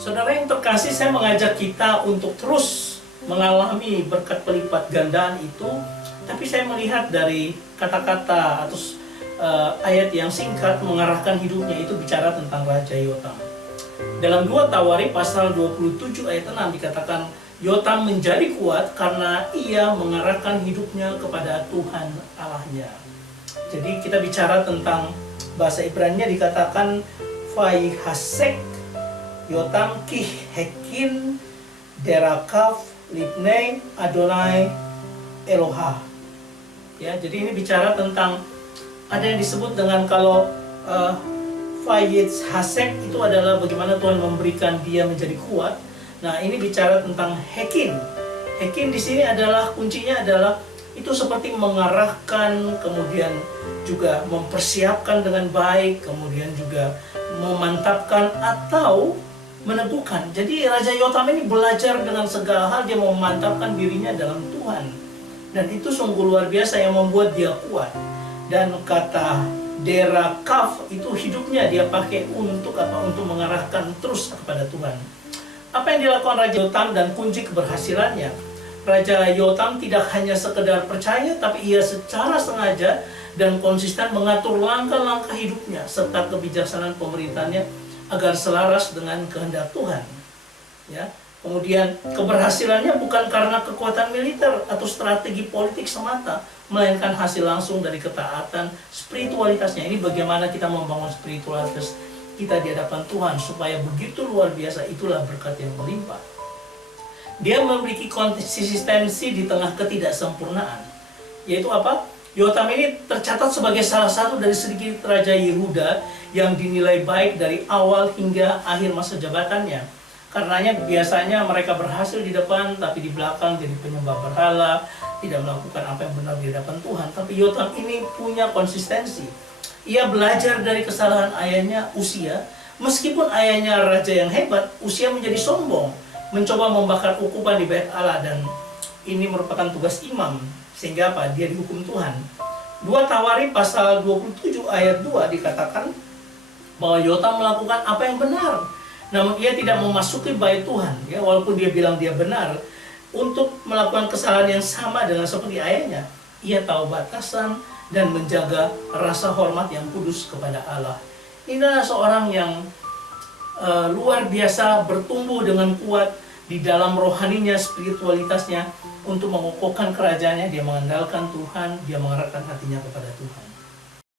Saudara yang terkasih, saya mengajak kita untuk terus mengalami berkat pelipat gandaan itu. Tapi saya melihat dari kata-kata atau ayat yang singkat mengarahkan hidupnya itu bicara tentang Raja Yotam. Dalam 2 Tawarikh pasal 27 ayat 6 dikatakan Yotam menjadi kuat karena ia mengarahkan hidupnya kepada Tuhan Allahnya. Jadi kita bicara tentang bahasa Ibrani-nya dikatakan Vaihasek Yotam Kih Hekin Derakav Libnei Adonai Eloha. Ya, jadi ini bicara tentang ada yang disebut dengan kalau Vaihasek itu adalah bagaimana Tuhan memberikan dia menjadi kuat. Nah, ini bicara tentang Hekin. Hekin di sini adalah kuncinya adalah itu seperti mengarahkan, kemudian juga mempersiapkan dengan baik, kemudian juga memantapkan atau meneguhkan. Jadi Raja Yotam ini belajar dengan segala hal, dia memantapkan dirinya dalam Tuhan. Dan itu sungguh luar biasa yang membuat dia kuat. Dan kata Derakav itu hidupnya dia pakai untuk apa? Untuk mengarahkan terus kepada Tuhan. Apa yang dilakukan Raja Yotam dan kunci keberhasilannya? Raja Yotam tidak hanya sekedar percaya, tapi ia secara sengaja dan konsisten mengatur langkah-langkah hidupnya serta kebijaksanaan pemerintahnya agar selaras dengan kehendak Tuhan. Ya. Kemudian keberhasilannya bukan karena kekuatan militer atau strategi politik semata, melainkan hasil langsung dari ketaatan spiritualitasnya. Ini bagaimana kita membangun spiritualitas kita di hadapan Tuhan supaya begitu luar biasa, itulah berkat yang melimpah. Dia memiliki konsistensi di tengah ketidaksempurnaan. Yaitu apa? Yotam ini tercatat sebagai salah satu dari sedikit Raja Yehuda yang dinilai baik dari awal hingga akhir masa jabatannya. Karenanya biasanya mereka berhasil di depan, tapi di belakang jadi penyembah berhala, tidak melakukan apa yang benar di hadapan Tuhan. Tapi Yotam ini punya konsistensi. Ia belajar dari kesalahan ayahnya Uzia. Meskipun ayahnya raja yang hebat, Uzia menjadi sombong, mencoba membakar ukupan di bait Allah, dan ini merupakan tugas imam. Sehingga apa? Dia dihukum Tuhan. 2 Tawarikh pasal 27 ayat 2 dikatakan bahwa Yotam melakukan apa yang benar. Namun ia tidak memasuki bait Tuhan, ya, walaupun dia bilang dia benar, untuk melakukan kesalahan yang sama dengan seperti ayahnya. Ia tahu batasan dan menjaga rasa hormat yang kudus kepada Allah. Inilah seorang yang luar biasa bertumbuh dengan kuat di dalam rohaninya, spiritualitasnya, untuk mengokohkan kerajaannya. Dia mengandalkan Tuhan, dia mengarahkan hatinya kepada Tuhan.